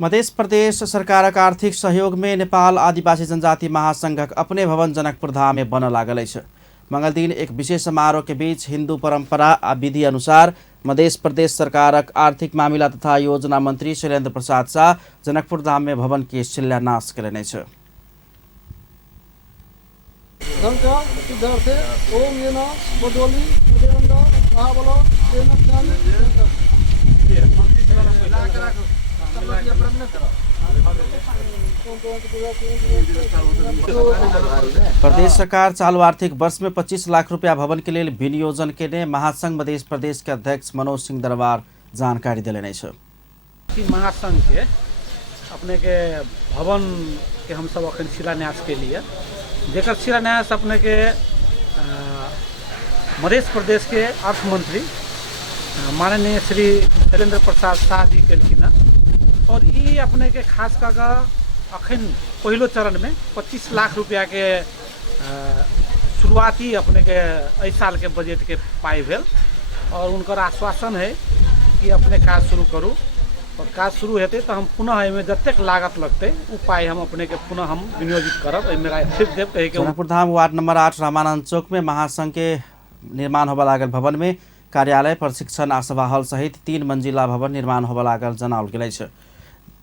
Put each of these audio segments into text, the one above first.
मध्य प्रदेश सरकारक आर्थिक सहयोग में नेपाल आदिवासी जनजाति महासंघक अपने भवन जनकपुर धाम में बन लागल अछि। मंगल दिन एक विशेष समारोह के बीच हिंदू परंपरा आ विधि अनुसार मध्य प्रदेश सरकारक आर्थिक मामिला तथा योजना मंत्री शैलेंद्र प्रसाद शाह जनकपुर धाम में भवन के शिलान्यास कयलनि अछि। प्रदेश सरकार चालू आर्थिक वर्ष में 25 लाख रुपया भवन के लिए विनियोजन के ने महासंघ मध्य प्रदेश के अध्यक्ष मनोज सिंह दरबार जानकारी दिले छ। महासंघ के अपने के भवन के हम सब अखन शिलान्यास के लिए जेकर शिलान्यास अपने के मध्य प्रदेश के अर्थ मंत्री माननीय श्री शैलेंद्र प्रसाद शाह जी केलखिन और ये अपने के खास कर अखन पहलो चरण में 25 लाख रुपया के शुरुआती अपने के इस साल के बजट के पाई भेल और उनकर आश्वासन है कि अपने काज शुरू करूँ और काज शुरू होते तो हम पुनः एहिमे जतेक लागत लगते उ पाई हम अपने के पुनः हम विनियोजित करब। मेरा फिर देव कहे के जनकपुर धाम वार्ड नंबर 8 रामानंद चौक में महासंघ के निर्माण होबा लागल भवन में कार्यालय, प्रशिक्षण आ सभा हॉल सहित 3 मंजिला भवन निर्माण होबा लागल जनाओल गेल अछि।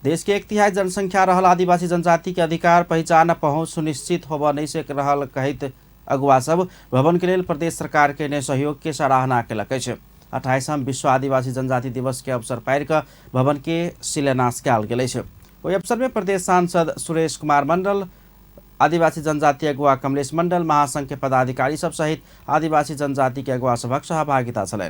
देश के 1/3 जनसंख्या रहल आदिवासी जनजाति के अधिकार, पहचान, पहुँच सुनिश्चित होबा नहीं सक रहल कहत अगुआ सब भवन के लिए प्रदेश सरकार के ने सहयोग के सराहना केलक अछि। 28वां विश्व आदिवासी जनजाति दिवस के अवसर पार कर भवन के शिलान्यास कयल गेल अछि। ओहि अवसर में प्रदेश सांसद सुरेश कुमार मंडल, आदिवासी जनजाति अगुआ कमलेश मंडल, महासंघ के पदाधिकारी सब सहित आदिवासी जनजाति के अगुआ सभक सहभागिता छलनि।